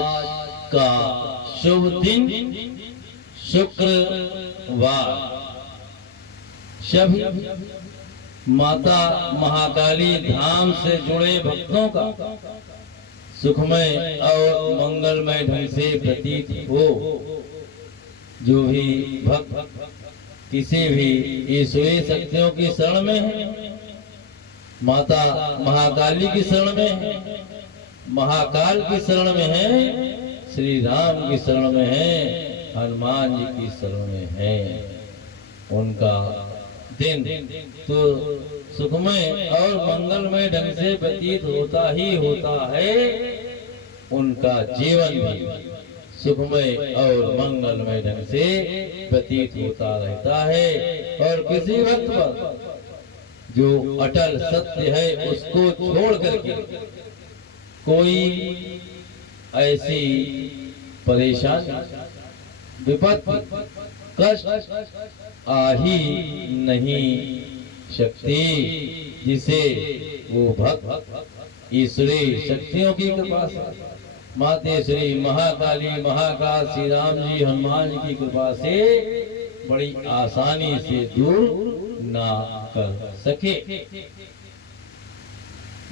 आज का शुभ दिन शुक्रवार सभी माता महाकाली धाम से जुड़े भक्तों का सुखमय और मंगलमय ढंग से प्रतीत हो। जो भी भक्त किसी भी ईश्वरीय शक्तियों की शरण में है, माता महाकाली की शरण में है, महाकाल की शरण में है, श्री राम की शरण में है, हनुमान जी की शरण में है, उनका दिन तो सुखमय और मंगलमय ढंग से व्यतीत होता ही होता है। उनका जीवन भी सुखमय और मंगलमय ढंग से व्यतीत होता रहता है। और किसी वक्त पर जो अटल सत्य है उसको छोड़ करके कोई ऐसी परेशानी विपत्ति कष्ट आ ही नहीं सकती जिसे वो भक्त ईश्वरीय शक्तियों की कृपा से, माते श्री महाकाली महाकाल श्री राम जी हनुमान जी की कृपा से बड़ी आसानी से दूर ना कर सके।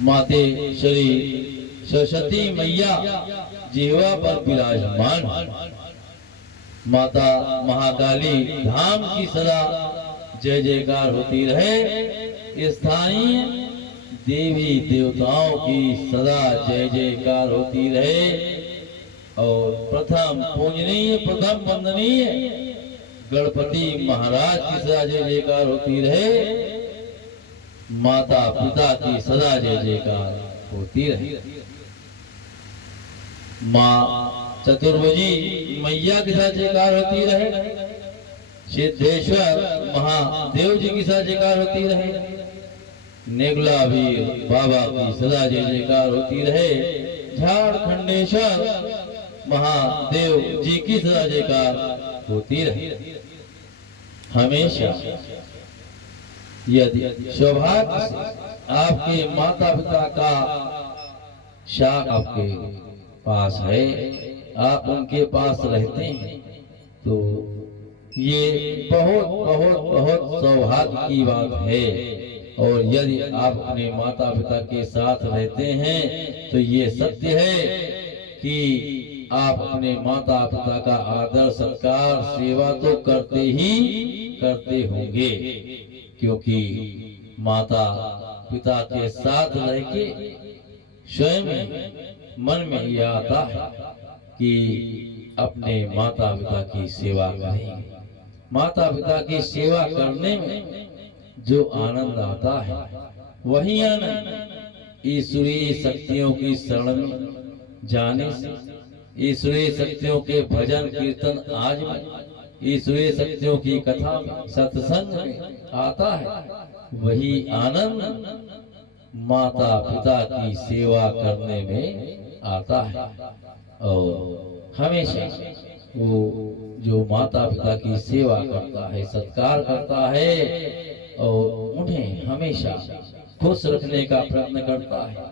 माते श्री सरस्वती मैया जिह्वा पर विराजमान, माता महाकाली धाम की सदा जय जयकार होती रहे। स्थानीय देवी देवताओं की सदा जय जयकार होती रहे। और प्रथम पूजनीय प्रथम वंदनीय गणपति महाराज की सदा जय जयकार होती रहे। माता पिता की सदा जय जयकार होती रहे। माँ चतुर्भुजी मैया की सदा जयकार होती रहे। सिद्धेश्वर महादेव जी की सदा जयकार होती रहे। नेगलावीर बाबा की सदा जय जयकार होती रहे। झारखंडेश्वर महादेव जी की सदा जयकार होती रहे। हमेशा यदि सौभाग्य से आपके माता पिता का शाख आपके पास है, आप उनके पास रहते हैं, तो ये बहुत बहुत बहुत सौभाग्य की बात है। और यदि आप अपने माता पिता के साथ रहते हैं तो ये सत्य है कि आप अपने माता पिता का आदर सत्कार सेवा तो करते ही करते होंगे, क्योंकि माता पिता के साथ रह के स्वयं मन में यह आता है कि अपने माता पिता की सेवा करें। माता पिता की सेवा करने में जो आनंद आता है वही आनंद ईश्वरीय शक्तियों की शरण में जाने से, ईश्वरीय शक्तियों के भजन कीर्तन आज में, ईश्वरीय शक्तियों की कथा में सत्संग में आता है। वही आनंद माता पिता की सेवा करने में आता है। और हमेशा वो जो माता पिता की सेवा करता है, सत्कार करता है और उन्हें हमेशा खुश रखने का प्रयत्न करता है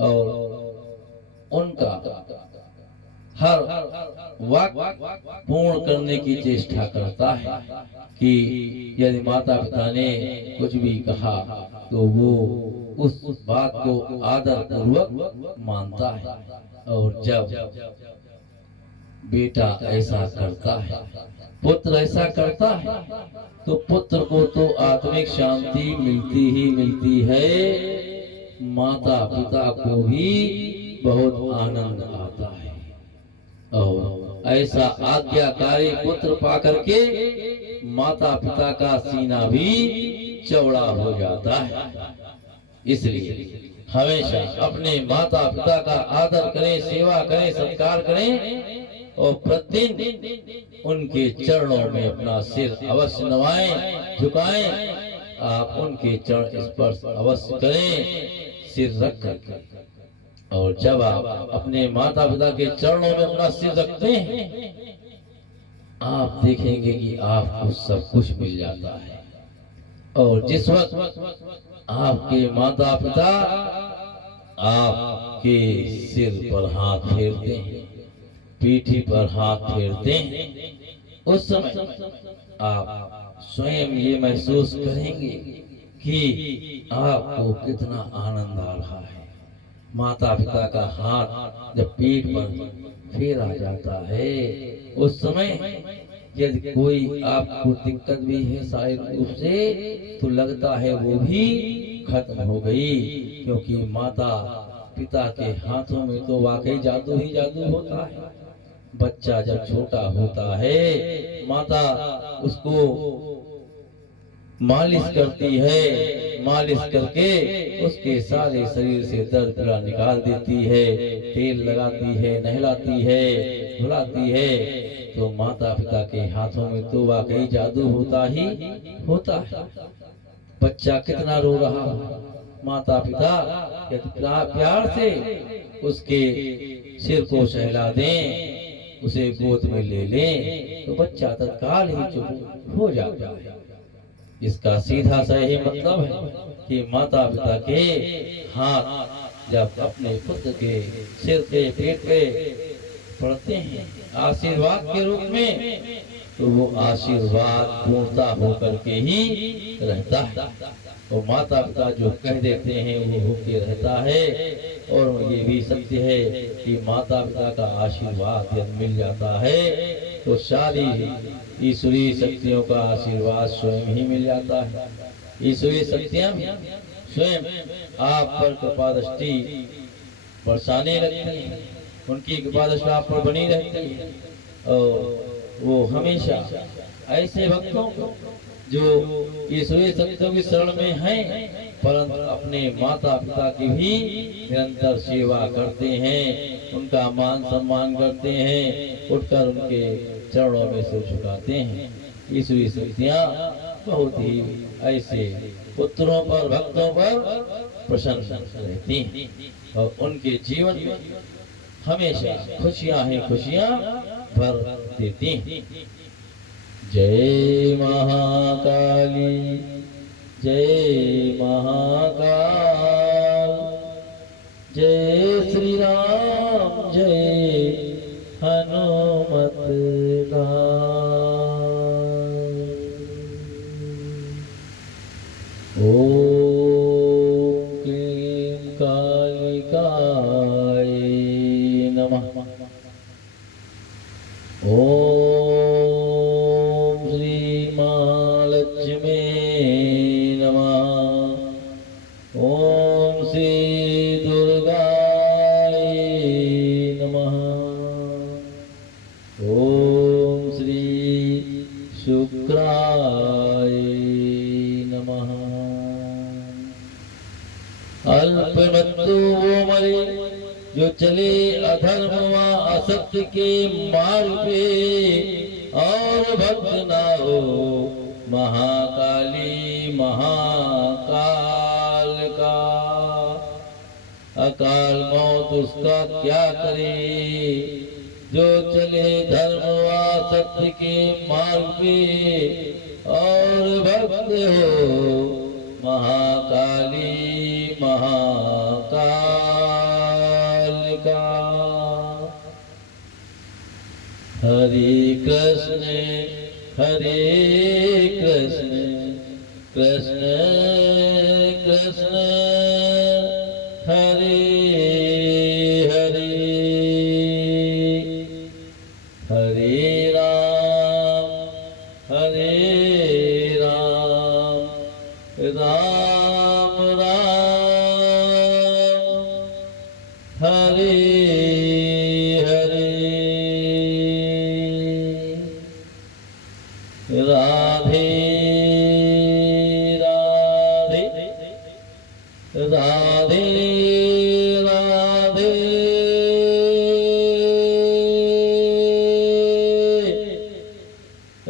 और उनका हर वाक पूर्ण करने की चेष्टा करता है कि यदि माता पिता ने कुछ भी कहा तो वो उस बात को आदर पूर्वक मानता है। और जब बेटा ऐसा करता है, पुत्र ऐसा करता है, तो पुत्र को तो आत्मिक शांति मिलती ही मिलती है, माता पिता को भी बहुत आनंद आता है। और ऐसा आज्ञाकारी पुत्र पाकर के माता पिता का सीना भी चौड़ा हो जाता है। इसलिए हमेशा अपने माता पिता का आदर करें, सेवा करें, सत्कार करें और प्रतिदिन उनके चरणों में अपना सिर अवश्य नवाएं, झुकाएं। आप उनके चरण स्पर्श अवश्य करें सिर रख कर। और जब आप अपने माता पिता के चरणों में अपना सिर रखते हैं, आप देखेंगे कि आपको सब कुछ मिल जाता है। और जिस वक्त आपके माता पिता आपके सिर पर हाथ फेरते हैं, पीठी पर हाथ फेरते हैं, उस समय आप स्वयं ये महसूस करेंगे कि आपको कितना आनंद आ रहा है। माता पिता का हाथ जब पीठ पर फेरा जाता है, उस समय यदि कोई आपको दिक्कत भी है शारीरिक रूप से, तो लगता है वो भी खत्म हो गई, क्योंकि माता पिता के हाथों में तो वाकई जादू ही जादू होता है। बच्चा जब छोटा होता है, माता उसको मालिश करती है, मालिश करके उसके सारे शरीर से दर्द पीड़ा निकाल देती है, तेल लगाती है, नहलाती है, धुलाती है। तो माता पिता के हाथों में तो वाकई जादू होता ही होता है। बच्चा कितना रो रहा है, माता पिता यदि प्यार से उसके सिर को सहला दें, उसे गोद में ले लें, तो बच्चा तत्काल ही चुप हो जाता है। इसका सीधा सा यही मतलब है कि माता पिता के हाथ जब अपने पुत्र के सिर पे पेट पे पड़ते हैं आशीर्वाद के रूप में, तो वो आशीर्वाद पूर्णता होकर के ही रहता है। तो माता पिता जो कह देते हैं वो होके रहता है। और ये भी सत्य है कि माता पिता का आशीर्वाद यदि मिल जाता है तो सारी ईश्वरीय शक्तियों का आशीर्वाद स्वयं ही मिल जाता है। ईश्वरीय शक्तियां स्वयं आप पर कृपा दृष्टि बरसाने लगती हैं, उनकी कृपा दृष्टि आप पर बनी रहती है। और वो हमेशा ऐसे भक्तों को जो ईश्वरीय शक्तियों की शरण में हैं, परंतु अपने माता पिता की भी निरंतर सेवा करते हैं, उनका मान सम्मान करते हैं, उठकर उनके चरणों में सिर झुकाते हैं। ईश्वरीय शक्तियाँ बहुत ही ऐसे पुत्रों पर भक्तों पर प्रसन्न रहती हैं और उनके जीवन में हमेशा खुशियां ही खुशियां भर देती हैं। जय महाकाली, जय महाकाल, जय श्री राम, जय हनुमत लाल। ओम क्लीं कालिकाय नमः। ओम श्री महालक्ष्मी नमः। ओम श्री दुर्गाय नमः। ओम श्री शुक्राय नमः। अल्पमृत्यु वो मरे जो चले अधर्म व असत्य के मार्ग पे, और भक्त ना हो महाकाली महाकाल का। अकाल मौत उसका क्या करे जो चले धर्म व सत्य के मार्ग पे, और भक्त हो महाकाली महाकाल का। हरे कृष्ण कृष्ण कृष्ण हरे हरे, हरे राम राम राम हरे हरे। राधे राधे राधे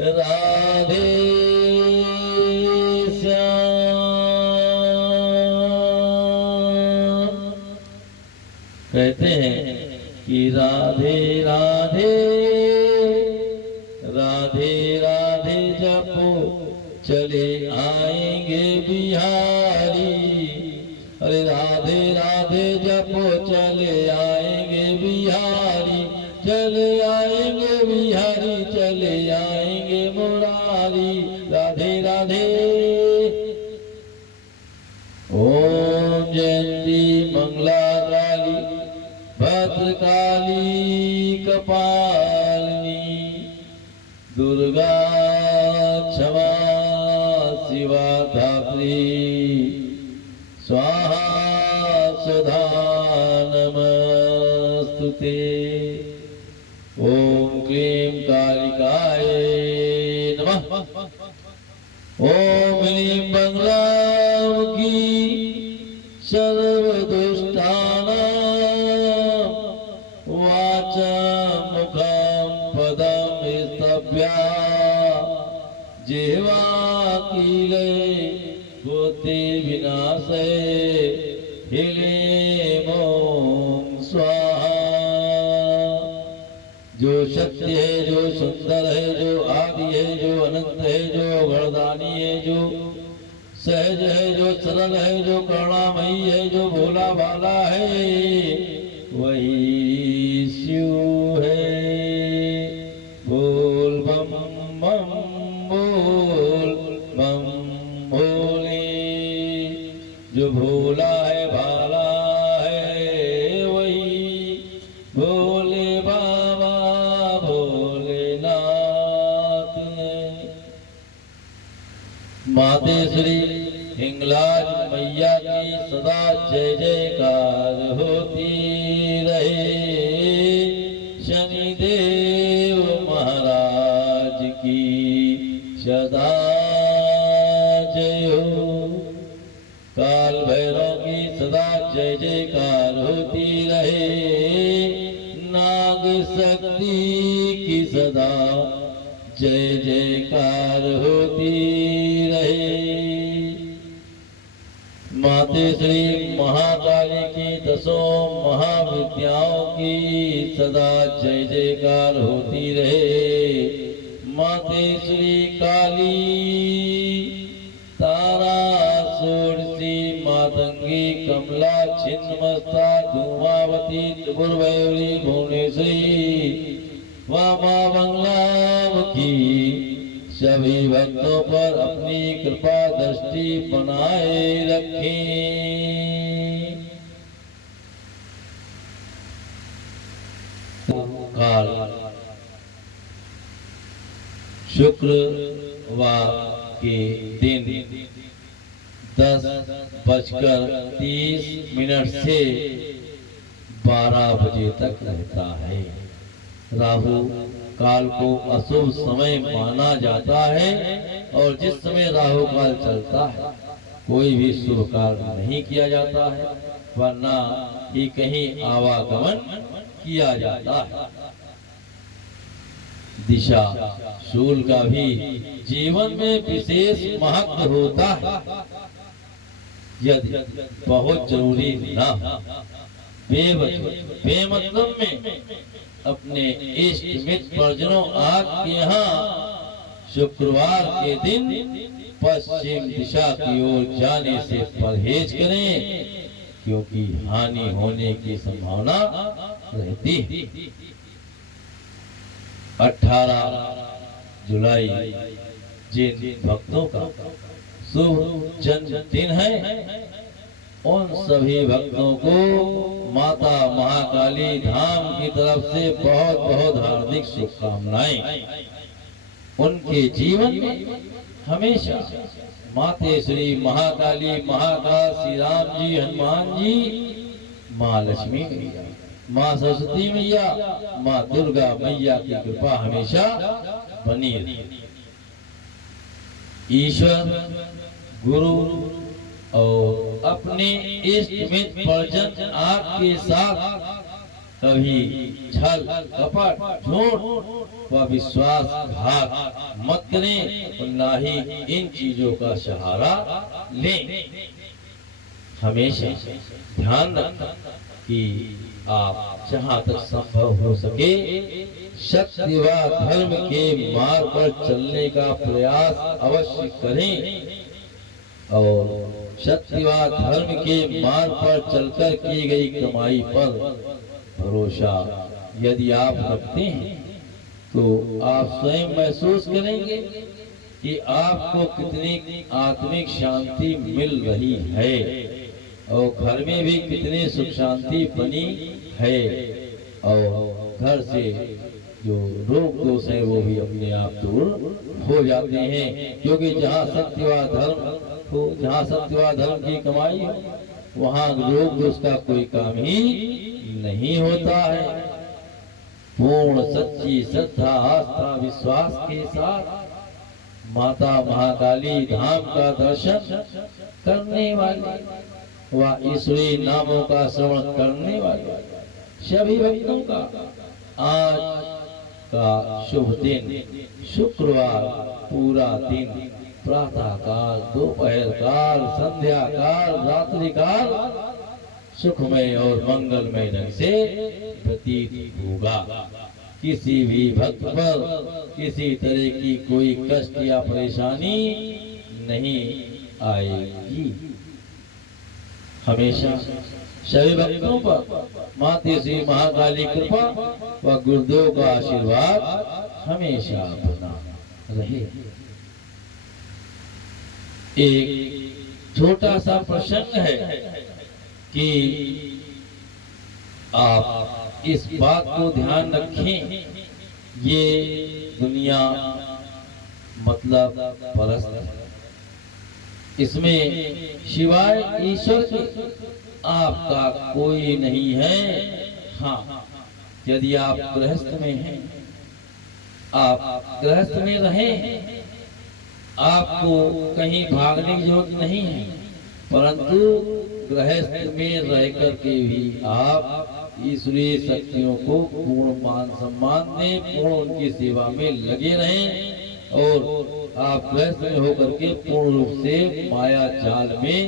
राधे, राधे श्याम। कहते हैं कि राधे राधे राधे राधे जपो चले आएंगे बिहारी। अरे राधे राधे जपो चले आएंगे बिहारी, चले आएंगे मुरारी, राधे राधे। ओम जयंती मंगला काली भद्रकाली कपालिनी, दुर्गा क्षमा शिवा धात्री, स्वाहा स्वधा नमस्तुते। ओम क्लीं कालिकाय नमः। ओम ह्रीं बंगलामुखी सर्वदुष्टानां वाचं मुखं पदं स्तभ्या, जिह्वा कीले भूते विनाशे, ह्रीं ओम स्वाहा। जो सत्य है, जो सुंदर है, जो आदि है, जो अनंत है, जो वरदानी है, जो सहज है, जो सरल है, जो करुणामयी है, जो भोला भाला है, वही शिव है। बोल बम बम, बोल बम भोले। जो भोला है भाला है, वही भोले बाबा भोलेनाथ है। मातेश्वरी हिंगलाज मैया की सदा जय जयकार होती रहे। शनिदेव महाराज की सदा जय हो। काल भैरव की सदा जय जयकार होती रहे। नाग शक्ति की सदा जय जयकार होती रहे। मातेश्वरी महाकाली की दसों महाविद्याओं की सदा जय जयकार होती रहे। मातेश्वरी काली, तारा, षोडशी, मातंगी, कमला, छिन्नमस्ता, धूमावती, त्रिपुरवैरी, भुवनेश्वरी, वामा बंगलामुखी सभी भक्तों पर अपनी कृपा दृष्टि बनाए रखें। काल शुक्रवार के दिन 10:30 से 12 बजे तक रहता है। राहु काल को अशुभ समय माना जाता है और जिस समय राहु काल चलता है कोई भी शुभ कार्य नहीं किया जाता है, वरना ही कहीं आवागमन किया जाता है। दिशा शूल का भी जीवन में विशेष महत्व होता है। यदि बहुत जरूरी न हो, बेमतलब में अपने इष्ट मित्र परिजनों आपके यहाँ शुक्रवार के दिन पश्चिम दिशा की ओर जाने से परहेज करें, क्योंकि हानि होने की संभावना रहती है। 18 जुलाई जिन भक्तों का शुभ जन्मदिन है, उन सभी भक्तों को माता महाकाली धाम की तरफ से बहुत बहुत हार्दिक शुभकामनाएं। उनके जीवन में हमेशा मातेश्वरी महाकाली, महाकाल, श्री राम जी, हनुमान जी, माँ लक्ष्मी मैया, माँ सरस्वती मैया, माँ दुर्गा मैया की कृपा हमेशा बनी रहे। ईश्वर, गुरु और अपने इष्ट मित्र परिजन आपके साथ कभी छल, कपट, झूठ व विश्वासघात मत करें और ना ही इन चीजों का सहारा लें। हमेशा ध्यान रखें कि आप जहाँ तक संभव हो सके सत्य व धर्म के मार्ग पर चलने का प्रयास अवश्य करें और सत्य व धर्म के मार्ग पर चलकर की गई कमाई पर भरोसा यदि आप रखते हैं तो आप स्वयं महसूस करेंगे कि आपको कितनी आत्मिक शांति मिल रही है और घर में भी कितनी सुख शांति बनी है और घर से जो रोग दोष है वो भी अपने आप दूर हो जाते हैं। क्योंकि जहाँ सत्य व धर्म हो, जहाँ सत्य व धर्म की कमाई हो, वहाँ रोग दोष का कोई काम ही नहीं होता है। पूर्ण सच्ची श्रद्धा आस्था विश्वास के साथ माता महाकाली धाम का दर्शन करने वाले व ईश्वरी नामों का श्रवण करने वाले सभी भक्तों का आज का शुभ दिन शुक्रवार पूरा दिन प्रातः काल, दोपहर काल, संध्या काल, रात्रि काल सुखमय और मंगलमय ढंग से व्यतीत होगा। किसी भी भक्त पर किसी तरह की कोई कष्ट या परेशानी नहीं आएगी। हमेशा सभी भक्तों पर माते श्री महाकाली कृपा व गुरुदेव का आशीर्वाद हमेशा बना रहे। एक छोटा सा प्रसंग है कि आप इस बात को ध्यान रखें, ये दुनिया मतलब परस्त, इसमें सिवाय ईश्वर के आपका कोई नहीं है। हाँ, यदि आप गृहस्थ में हैं, आप गृहस्थ में रहें, आपको कहीं भागने की जरूरत नहीं है, परंतु गृहस्थ में रह करके भी आप ईश्वरीय शक्तियों को पूर्ण मान सम्मान दें, पूर्ण उनकी सेवा में लगे रहें और आप गृहस्थ में होकर के पूर्ण रूप से माया जाल में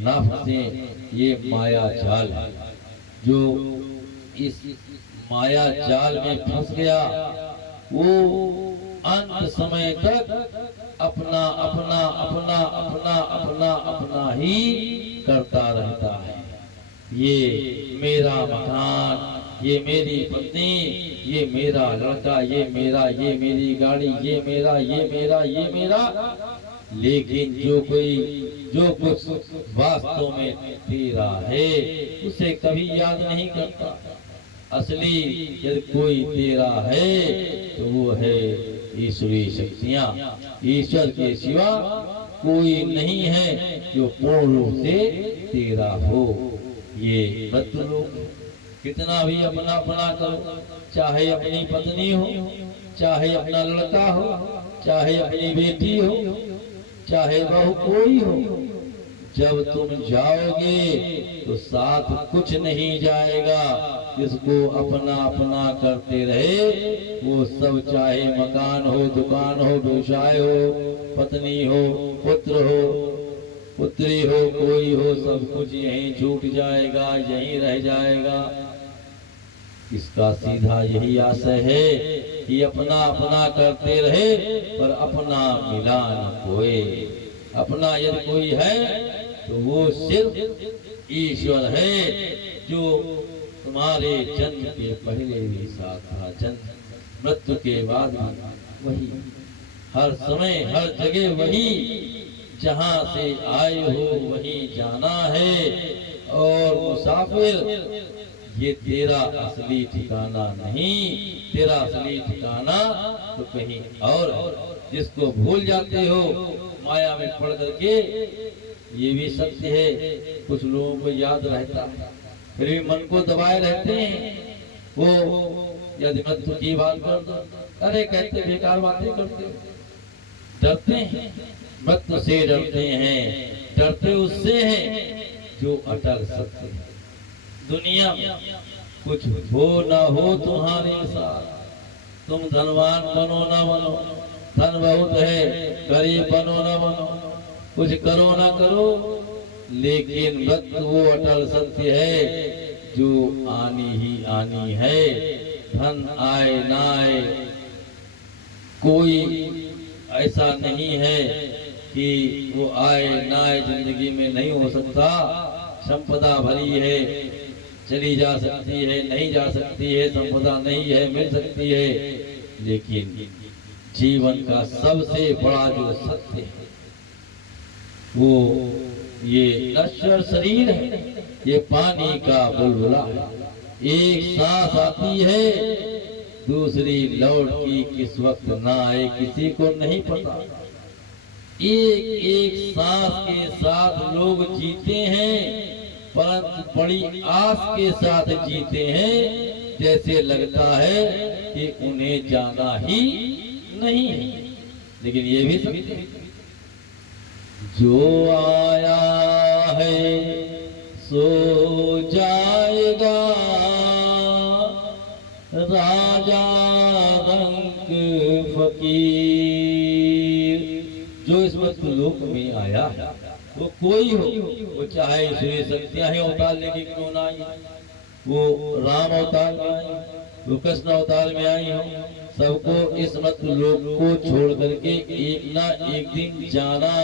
न फंसे। ये माया जाल है, जो इस माया जाल में फंस गया वो अंत समय तक अपना अपना अपना अपना अपना अपना ही करता रहता है। ये मेरा मकान, ये मेरी पत्नी, ये मेरा लड़का, ये मेरा, ये मेरी गाड़ी, ये मेरा, ये मेरा, ये मेरा। लेकिन जो कुछ वास्तव में तेरा है उसे कभी याद नहीं करता। असली यदि कोई तेरा है तो वो है ईश्वरीय शक्तियाँ। ईश्वर के सिवा कोई नहीं है जो पूर्ण रूप से तेरा हो। ये मत लोग कितना भी अपना अपना करो, चाहे अपनी पत्नी हो, चाहे अपना लड़का हो, चाहे अपनी बेटी हो, चाहे बहू कोई हो, जब तुम जाओगे तो साथ कुछ नहीं जाएगा। जिसको अपना अपना करते रहे वो सब, चाहे मकान हो, दुकान हो, व्यवसाय हो, पत्नी हो, पुत्र हो, पुत्री हो, कोई हो, सब कुछ यहीं छूट जाएगा, यहीं रह जाएगा। इसका सीधा यही आशय है कि अपना अपना करते रहे पर अपना मिला न कोई। अपना यदि कोई है तो वो सिर्फ ईश्वर है जो तुम्हारे जन्म के पहले भी साथ था, जन्म मृत्यु के बाद भी वही, हर समय हर जगह वही, जहाँ से आए हो वहीं जाना है। और मुसाफिर ये तेरा असली ठिकाना नहीं, तेरा असली ठिकाना तो कहीं और। जिसको भूल जाते हो माया में पड़ करके, ये भी सत्य है, कुछ लोगों को याद रहता है फिर भी मन को दबाए रहते हैं। वो यदि मृत्यु की बात कर दो, अरे कहते बेकार बातें करते हो, डरते हैं, मृत्यु से डरते हैं, डरते उससे हैं जो अटल सत्य है। दुनिया में कुछ हो ना हो तुम्हारे साथ, तुम धनवान बनो ना बनो, धन बहुत है, गरीब बनो ना बनो, कुछ करो ना करो, लेकिन मृत्यु वो अटल सत्य है जो आनी ही आनी है। धन आए ना आए, कोई ऐसा नहीं है कि वो आए ना आए, जिंदगी में नहीं हो सकता। संपदा भरी है, चली जा सकती है, नहीं जा सकती है, संपदा नहीं है, मिल सकती है, लेकिन जीवन का सबसे बड़ा जो सत्य है वो ये नश्वर शरीर है, ये पानी का बुलबुला है। एक सांस आती है, दूसरी लौट की किस वक्त ना आए किसी को नहीं पता। एक एक सांस के साथ लोग जीते हैं, परंतु बड़ी आस के साथ जीते हैं, जैसे लगता है कि उन्हें जाना ही नहीं है। लेकिन ये भी सत्य है, जो आया है सो जाएगा, राजा रंग फकीर। जो इस लोक में आया वो कोई हो, वो चाहे सूर्य शक्तियां ही अवतार लेके क्यों ना आई, वो राम अवतार में आई, वो कृष्ण अवतार में आई हो, सबको इस लोक को छोड़ करके एक ना एक दिन जाना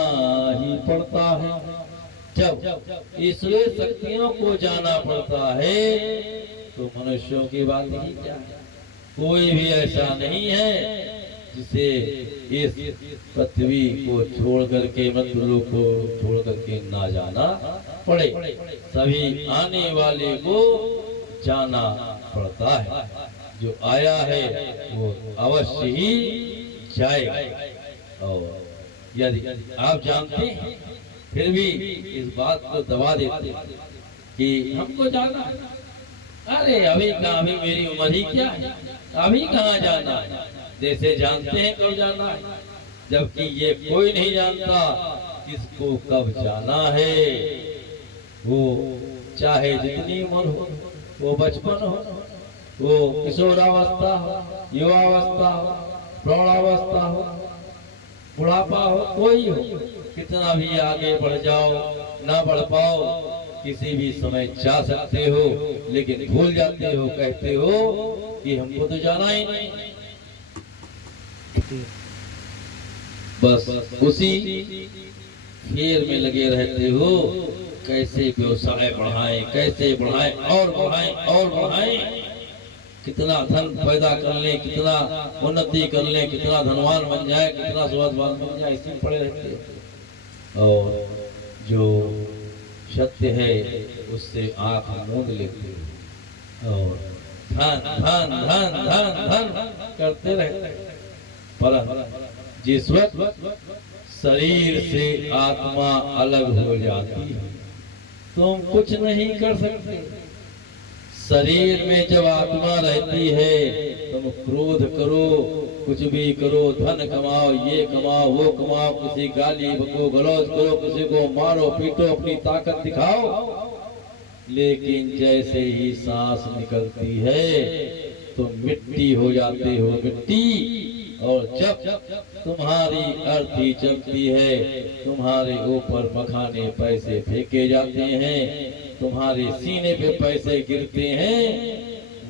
ही पड़ता है। जब ईश्वरीय शक्तियों को जाना पड़ता है तो मनुष्यों की बात ही क्या है। कोई भी ऐसा नहीं है जिसे इस पृथ्वी को छोड़ करके मृत्यु को छोड़ करके ना जाना पड़े। सभी आने वाले को जाना पड़ता है। जो आया है वो अवश्य ही जाएगा। और यदि आप जानते हैं फिर भी इस बात को दबा देते कि हमको जाना है, अरे अभी कहाँ, अभी मेरी उम्र ही क्या है, अभी कहाँ जाना है। जैसे जानते हैं कब जाना है, जबकि ये कोई नहीं जानता किसको कब जाना है। वो चाहे जितनी उम्र हो, वो बचपन हो, वो किशोरावस्था हो, युवावस्था हो, प्रौढ़ावस्था हो, बुढ़ापा हो, कोई हो, कितना भी आगे बढ़ जाओ ना बढ़ पाओ, किसी भी समय जा सकते हो, लेकिन भूल जाते हो, कहते हो कि हमको तो जाना ही नहीं। बस उसी फेर में लगे रहते हो, कैसे व्यवसाय बढ़ाएं, कैसे बढ़ाएं और बढ़ाएं और बढ़ाएं, कितना धन पैदा कर लें, कितना उन्नति कर लें, कितना धनवान बन जाए, कितना स्वास्थ्यवान बन जाए, इसी में पड़े रहते हैं। और जो सत्य है उससे आंख मूंद लेते हैं और धन धन धन धन धन करते रहते हैं। पर जिस वक्त शरीर से आत्मा अलग हो जाती है तुम कुछ नहीं कर सकते। शरीर में जब आत्मा रहती है तुम क्रोध करो, कुछ भी करो, धन कमाओ, ये कमाओ, वो कमाओ, किसी गाली बको गलौज करो, किसी को मारो पीटो, अपनी ताकत दिखाओ। लेकिन जैसे ही सांस निकलती है तुम मिट्टी हो जाते हो, मिट्टी। और जब तुम्हारी अर्थी चलती है, तुम्हारे ऊपर मखाने पैसे फेंके जाते हैं, तुम्हारे सीने पे पैसे गिरते हैं,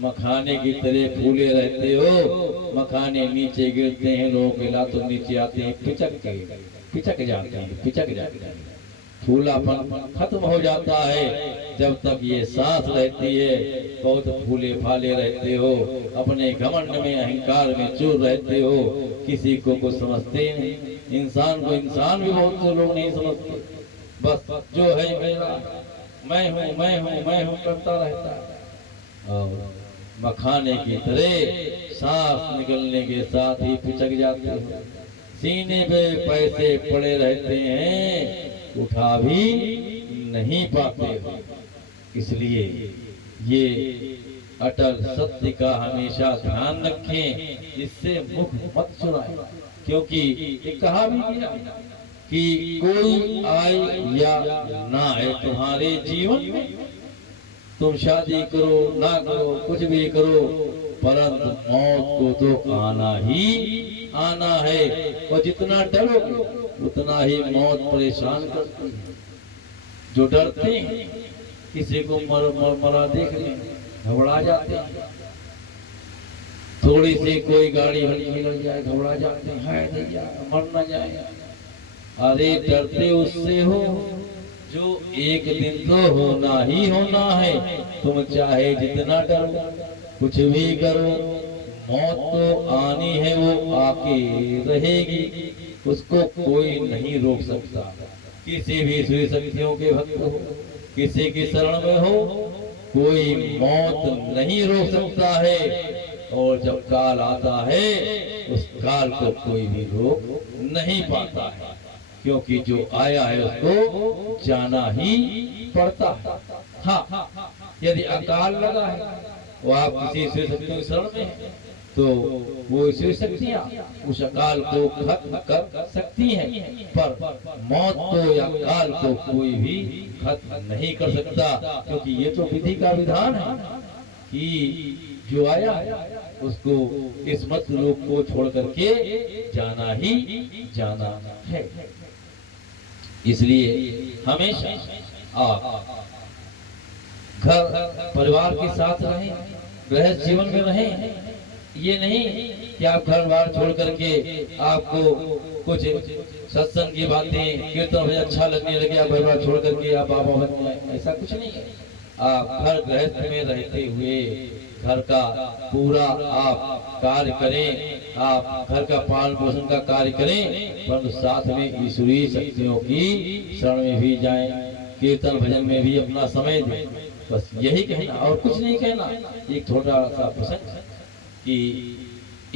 मखाने की तरह फूले रहते हो, मखाने नीचे गिरते हैं, लोगों के लातों नीचे आते हैं, पिचक जाते हैं, पिचक जाते हैं, फूलापन खत्म हो जाता है। जब तक ये सांस रहती है बहुत फूले फाले रहते हो, अपने घमंड में अहंकार में चूर रहते हो, किसी को कुछ समझते नहीं। इंसान को इंसान भी बहुत से लोग नहीं समझते, बस जो है मेरा, मैं हूँ मैं हूँ मैं हूँ करता रहता है। और मखाने की तरह सांस निकलने के साथ ही पिचक जाते हो, सीने पे पैसे पड़े रहते हैं, उठा भी नहीं पाते हो। इसलिए ये अटल सत्य का हमेशा ध्यान रखें, इससे मुख मत चुराएं। क्योंकि ये कहा भी गया कि कोई आए या ना आए तुम्हारे जीवन में, तुम शादी करो ना करो, कुछ भी करो, परंतु मौत को तो आना ही आना है। और जितना डरोगे उतना ही मौत परेशान करती है। जो डरते हैं किसी को मरा देख लें घबरा जाते हैं, थोड़ी सी कोई गाड़ी हल्की लग जाए घबरा जाते हैं, है मर न जाए। अरे डरते उससे हो जो एक दिन तो होना ही होना है, तुम चाहे जितना डरो, कुछ भी करो, मौत तो आनी है, वो आके रहेगी, उसको कोई नहीं रोक सकता। किसी भी श्री शक्तियों के भक्त हो, किसी की शरण में हो, कोई मौत नहीं रोक सकता है। और जब काल आता है, उस काल को कोई भी रोक नहीं पाता है, क्योंकि जो आया है उसको जाना ही पड़ता है। हाँ, यदि अकाल लगा है, वो आप किसी श्री शक्तियों की शरण में है, तो वो श्री शक्तियाँ उस अकाल को खत्म कर सकती हैं, पर मौत को या काल को कोई भी खत्म नहीं कर सकता, क्योंकि ये तो विधि का विधान है कि जो आया उसको इस मत लोक को छोड़ करके जाना ही जाना है। इसलिए हमेशा आप घर परिवार के साथ रहें, गृहस्थ जीवन में रहें। ये नहीं कि आप घर बार छोड़ करके आपको कुछ सत्संग की बातें कीर्तन मुझे अच्छा लगने लगे, आप घर बार छोड़ करके आप बाबा बन जाए, ऐसा कुछ नहीं है। आप घर गृहस्थ में रहते हुए घर का पूरा आप कार्य करें, आप घर का पालन पोषण का कार्य करें, परंतु साथ में ईश्वरीय शक्तियों की शरण में भी जाएं, कीर्तन भजन में भी अपना समय दें। बस यही कहना और कुछ नहीं कहना। एक छोटा सा प्रसंग कि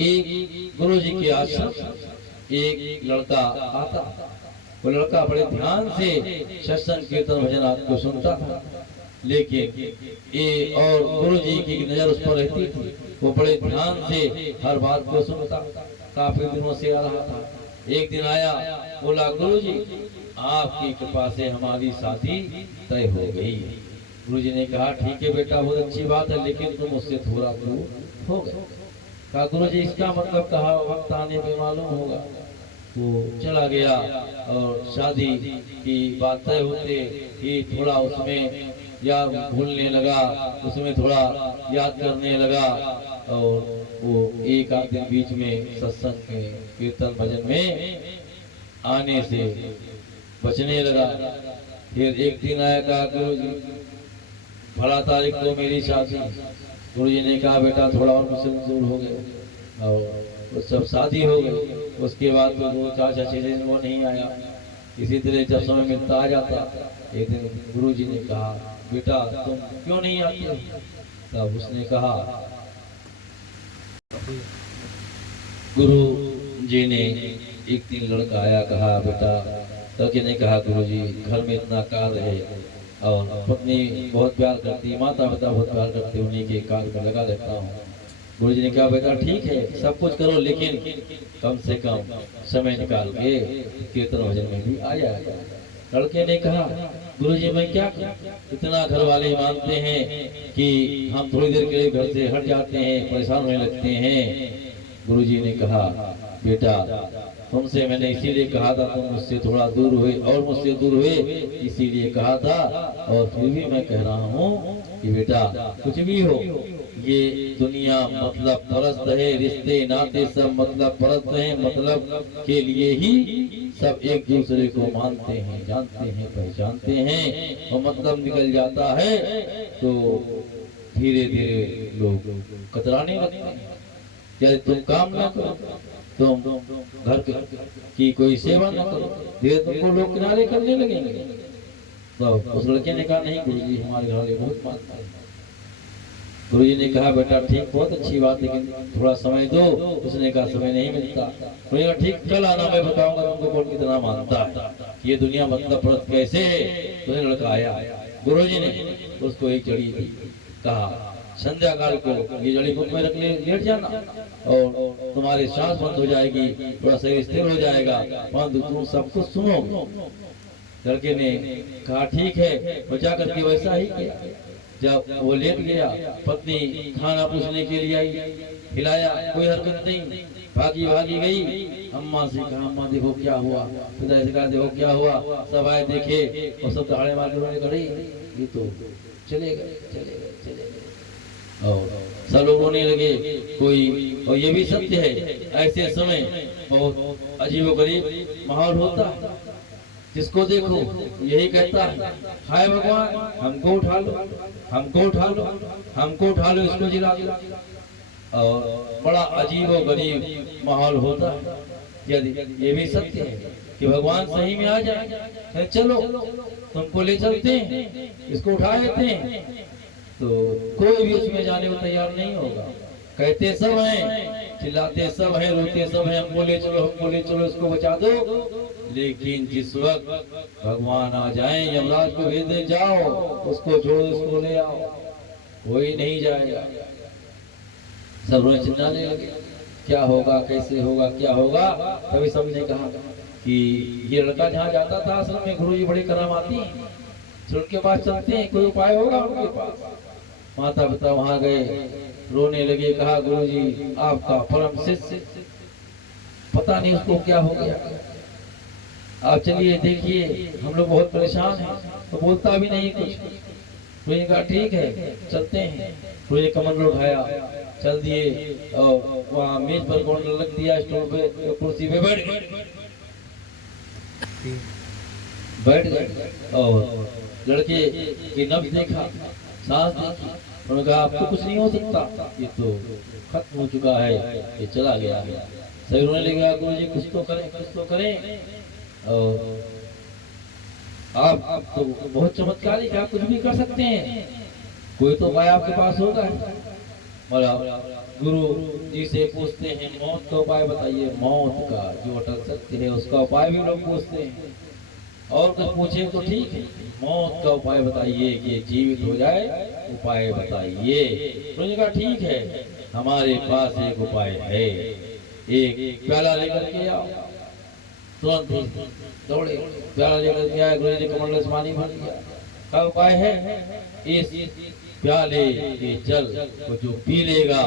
एक गुरु जी के आश्रम एक लड़का आता, वो लड़का बड़े ध्यान से सत्संग कीर्तन भजन आपको सुनता था, लेकिन ये और गुरु जी की नजर उस पर रहती थी, वो बड़े ध्यान से हर बात को सुनता, काफी दिनों से आ रहा था। एक दिन आया, बोला गुरु जी आपकी कृपा से हमारी शादी तय हो गई। गुरु जी ने कहा ठीक है बेटा, बहुत अच्छी बात है, लेकिन तुम उससे थोड़ा दूर हो गए। कहा गुरु जी इसका मतलब कहा वक्त आने पे मालूम होगा। वो चला गया और शादी की बात तय होते ही थोड़ा उसमें याद भूलने लगा, उसमें थोड़ा याद करने लगा, और वो एक आध दिन बीच में सत्संग में कीर्तन भजन में आने से बचने लगा। फिर एक दिन आया, कहा गुरु जी फला तारीख को मेरी शादी। गुरु जी ने कहा बेटा थोड़ा और मुझसे दूर हो गए, और सब शादी हो गई। उसके बाद तो 2-4 दिन वो नहीं आया। इसी तरह जब समय मिलता आ जाता, एक दिन गुरु जी ने कहा बेटा तुम क्यों नहीं आते? तब उसने कहा, गुरु जी ने एक दिन लड़का आया, कहा बेटा, लड़के ने कहा गुरु जी घर में इतना कार्य है और पत्नी बहुत प्यार करती, माता पिता बहुत प्यार करते, उन्हीं के कार्य में लगा रहता हूँ। गुरु जी ने कहा बेटा ठीक है सब कुछ करो, लेकिन कम से कम समय निकाल के कीर्तन भजन में भी आ जाएगा। लड़के ने कहा गुरु जी मैं क्या करूं? इतना घर वाले मानते हैं कि हम थोड़ी देर के लिए घर से हट जाते हैं, परेशान होने लगते हैं। गुरु जी ने कहा बेटा तुमसे मैंने इसीलिए कहा था, तुम मुझसे थोड़ा दूर हुए और मुझसे दूर हुए, इसीलिए कहा था, और फिर भी मैं कह रहा हूँ कि बेटा कुछ भी हो, ये दुनिया मतलब परस्त है, रिश्ते नाते सब मतलब परस्त हैं, मतलब के लिए ही सब एक दूसरे को मानते हैं, जानते हैं, पहचानते हैं, और मतलब निकल जाता है तो धीरे धीरे लोग कतराने लगते हैं। यदि तुम काम ना करो, तुम घर की कोई सेवा ना करो, धीरे तुमको लोग किनारे करने लगेंगे। तो उस लड़के ने कहा नहीं गुरुजी हमारे घर वाले बहुत मानते हैं। गुरुजी ने कहा बेटा ठीक बहुत अच्छी बात, लेकिन थोड़ा समय दो। उसने कहा समय नहीं मिलता। गुरुजी ने ठीक कल आना, मैं बताऊंगा तुमको कौन कितना मानता है, ये दुनिया मतलब परत कैसे है। तो लड़का आया, गुरुजी ने उसको एक जड़ी दी, कहा संध्या काल को ये जड़ी मुख में रख ले, लेट जाना और तुम्हारी सांस बंद हो जाएगी, थोड़ा शरीर स्थिर हो जाएगा, परंतु तुम सब कुछ सुनो। लड़के ने कहा ठीक है, वो जा करके वैसा ही किया। जब वो लेट गया, पत्नी खाना पूछने के लिए आई, खिलाया, कोई हरकत नहीं, भागी भागी गई। अम्मा से कहा अम्मा देखो क्या हुआ, पिता से कहा देखो क्या हुआ। सब आए देखे और सब ताड़े मार के ये तो चले गए, चले गए, चले गए, और सब लोग रोने लगे कोई। और ये भी सत्य है, ऐसे समय बहुत अजीब गरीब माहौल होता है। जिसको देखो यही कहता है, हाय भगवान हमको उठा लो, हमको उठा लो, हमको उठा लो, इसको जिला दो। और बड़ा अजीब और गरीब माहौल होता है। यदि ये भी सत्य है कि भगवान सही में आ जाए, चलो तुमको ले चलते हैं, इसको उठा लेते हैं, तो कोई भी उसमें जाने को तैयार नहीं होगा। कहते सब हैं, चिल्लाते सब हैं, रोते सब हैं, हमको ले चलो, हमको ले चलो, इसको बचा दो। लेकिन जिस वक्त भगवान आ जाएं, यमराज को भेज दे, जाओ उसको छोड़ो, इसको ले आओ, कोई नहीं जाएगा। सब रोए चिल्लाने लगे, क्या होगा, कैसे होगा, क्या होगा। तभी सबने कहा कि ये लड़का जहाँ जाता था असल में गुरुजी बड़े करामाती हैं, उनके पास चलते हैं, कोई उपाय होगा उनके पास। माता पिता वहां गए, रोने लगे, कहा गुरुजी आपका परम शिष्य, पता नहीं उसको क्या हो गया, आप चलिए देखिए, हम लोग बहुत परेशान हैं। तो बोलता भी नहीं कुछ। गुरुजी कहा ठीक है चलते हैं। गुरुजी कमंडल उठाया, चल दिए और वहाँ मेज पर कमंडल रख दिया, स्टूल पे, कुर्सी पे बैठ गए और लड़के की नब्ज देखा, सांस देखी, उन्होंने कहा अब तो कुछ नहीं हो सकता, ये तो खत्म हो चुका है, ये चला गया है। सही रोने लगे, गुरुजी कुछ तो करें, कुछ तो करें। और आप तो बहुत चमत्कारी, क्या कुछ भी कर सकते हैं, कोई तो उपाय आपके पास होगा। गुरु जी से पूछते हैं मौत का उपाय बताइए, मौत का जो अटल सत्य है उसका उपाय भी लोग पूछते हैं। और कुछ पूछे तो ठीक है, मौत का उपाय बताइए कि जीवित हो जाए, उपाय बताइए। उन्होंने कहा ठीक है हमारे पास एक उपाय है, एक प्याला लेकर के आओ। तुरंत ही दौड़े, प्याला लेकर के आए, गुरु जी कमंडल से पानी भर दिया। क्या उपाय है, इस प्याले के जल को जो पी लेगा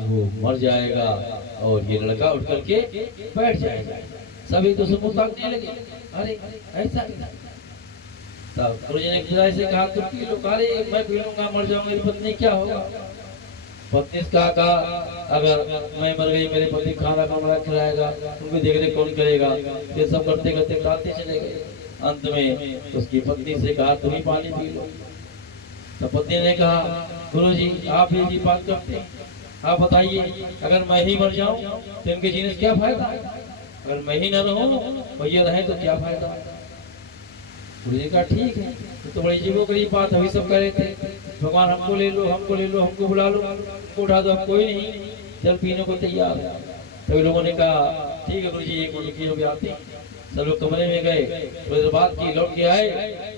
वो मर जाएगा और ये लड़का उठ करके बैठ जाएगा। सभी तो सबको ताकने लगे, अरे ऐसा तब गुरु जी ने खिलाए से कहा तुम पी लो। अरे मैं पी लूंगा, मर जाऊंगा, मेरी पत्नी क्या होगा। पत्नी से कहा अगर मैं मर गई, मेरे पति खाना कौन खिलाएगा, उनको देख रेख कौन करेगा। ये सब करते करते टालते चले गए। अंत में उसकी पत्नी से कहा तुम ही पानी पी लो। तो पत्नी ने कहा गुरुजी आप ही बात करते हैं, आप बताइए अगर मैं ही मर जाऊं तो इनके जीने से क्या फायदा, अगर मैं ही न रहूं और ये रहे तो क्या फायदा। गुरुजी कहा ठीक है, तो बड़ी जीवों की बात अभी सब कह रहे थे, भगवान हमको ले लो, हमको ले लो, हमको बुला लो, हमको उठा दो, हम कोई नहीं जल पीने को तैयार। सभी लोगों ने कहा ठीक है गुरुजी एक मिनट की अभी आते हैं। सब लोग कमरे में गए, थोड़ी देर बाद की लौट के आए।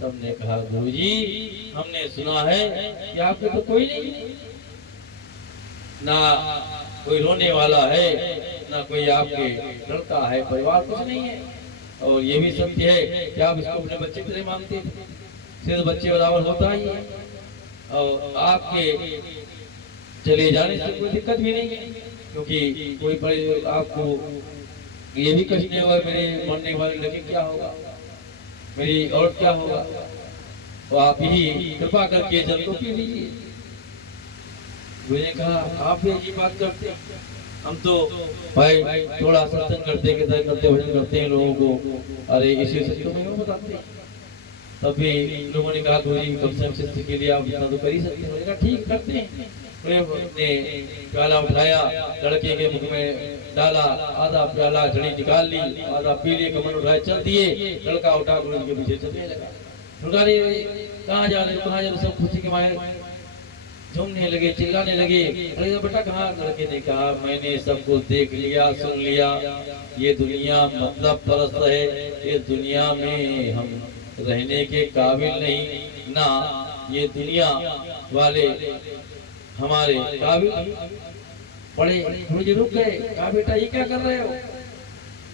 सबने कहा गुरुजी हमने सुना है कि आपके तो कोई नहीं, ना कोई रोने वाला है, ना कोई आपके लड़का है, परिवार कुछ नहीं है। और ये भी सत्य है कि आप इसको अपने बच्चे की तरह मानते थे, सिर्फ बच्चे बराबर होता ही है। और आपके चले जाने से कोई दिक्कत भी नहीं है, क्योंकि कोई बड़े आपको ये भी कष्ट नहीं होगा मेरे मरने वाले लगे क्या होगा, मेरी और क्या होगा। तो आप ही कृपा करके जल को पी लीजिए। मैंने कहा आप भी ऐसी बात करते हैं, हम तो भाई थोड़ा सत्संग करते भजन करते हैं लोगों को, अरे इसी से तो मैं बताते हैं। तभी लोगों ने कहा गुरुजी कम से कम शिष्य के लिए आप इतना तो कर ही सकते हैं। मैंने कहा ठीक करते हैं। ने प्याला उठाया, लड़के के मुख में डाला, आधा प्याला झड़ी निकाल ली, आधा पी लिए, कमर उठाए चल दिए। लड़का उठा गुरुजी के पीछे चलने लगा। कहाँ जा रहे हो, कहाँ जा रहे हो, सब खुशी के मारे झूमने लगे, चिल्लाने लगे। अरे बेटा कहाँ, लड़के ने कहा मैंने सब कुछ देख लिया, सुन लिया, ये दुनिया मतलब परस्त है, इस दुनिया में हम रहने के काबिल नहीं, ना ये दुनिया वाले हमारे काबिल। बड़े गुरुजी रुक गए, कहा बेटा ये क्या कर रहे हो,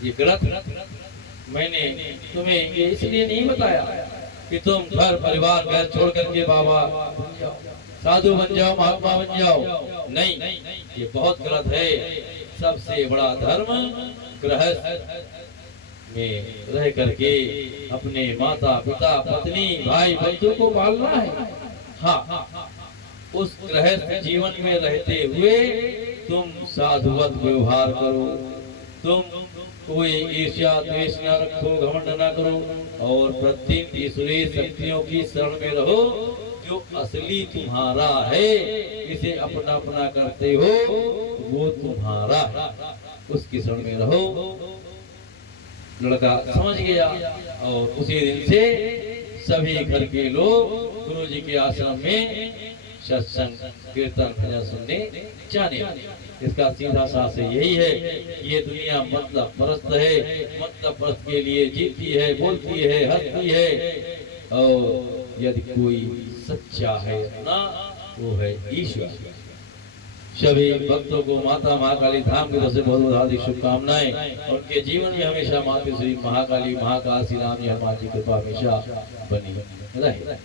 ये गलत, मैंने तुम्हें ये इसलिए नहीं बताया कि तुम घर परिवार घर छोड़ करके बाबा साधु बन जाओ, महात्मा बन जाओ, नहीं, ये बहुत गलत है। सबसे बड़ा धर्म गृहस्थ में रह करके अपने माता पिता पत्नी भाई बच्चों को पालना है। हाँ, उस गृहस्थ जीवन में रहते हुए तुम साधुवत व्यवहार करो, तुम कोई ईर्ष्या द्वेष न रखो, घमंड न करो और प्रतिदिन ईश्वरीय शक्तियों की शरण में रहो। जो असली तुम्हारा है, इसे अपना अपना करते हो, वो तुम्हारा है, उसकी शरण में रहो। लड़का समझ गया और उसी दिन से सभी घर के लोग गुरु जी के आश्रम में सत्संग कीर्तन भजन सुनने जाने। इसका सीधा सा से यही है, ये दुनिया मतलब परस्त है, मतलब परस्त के लिए जीती है, बोलती है, हंसती है और यदि कोई सच्चा है ना, वो है ईश्वर। सभी भक्तों को माता महाकाली धाम की तरफ से बहुत बहुत हार्दिक शुभकामनाएं। उनके जीवन में हमेशा माता श्री महाकाली महाकाल श्री राम जी हनुमान जी की कृपा हमेशा बनी रहे।